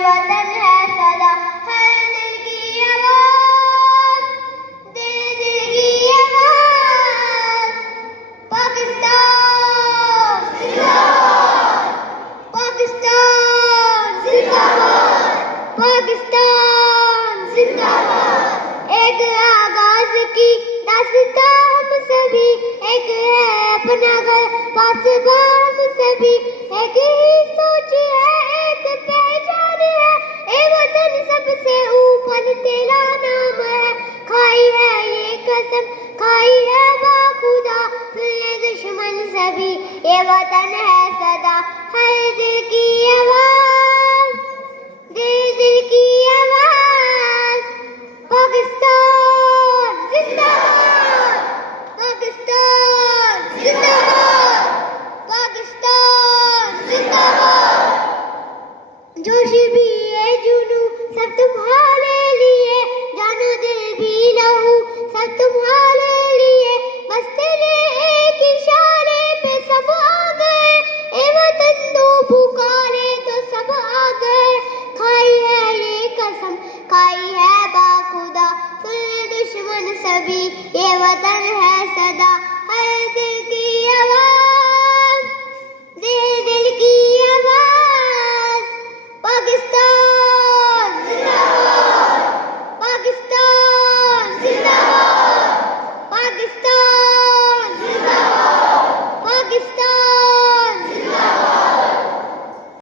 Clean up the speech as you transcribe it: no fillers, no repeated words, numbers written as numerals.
वतन है सदा हर दिल की आवाज, दिल दिल की आवाज। पाकिस्तान जिंदाबाद, पाकिस्तान जिंदाबाद, पाकिस्तान जिंदाबाद। एक आगाज की दास्तां हम सभी, एक है अपना घर पासबां हम सभी, एक ही सोच है एक पहचान है, ए वतन सबसे ऊपर तेरा नाम है। खाई है ये कसम खाई है बाखुदा, सुनले दुश्मन सभी ये वतन है सदा हर दिल की आवाज, दिल दिल की आवाज। पाकिस्तान जिंदाबाद, पाकिस्तान जिंदाबाद, पाकिस्तान जिंदाबाद। जोश भी है जुनू सब तुम्हारे लिए, जानो दिल भी लहू सब तुम्हारे लिए, बस तेरे एक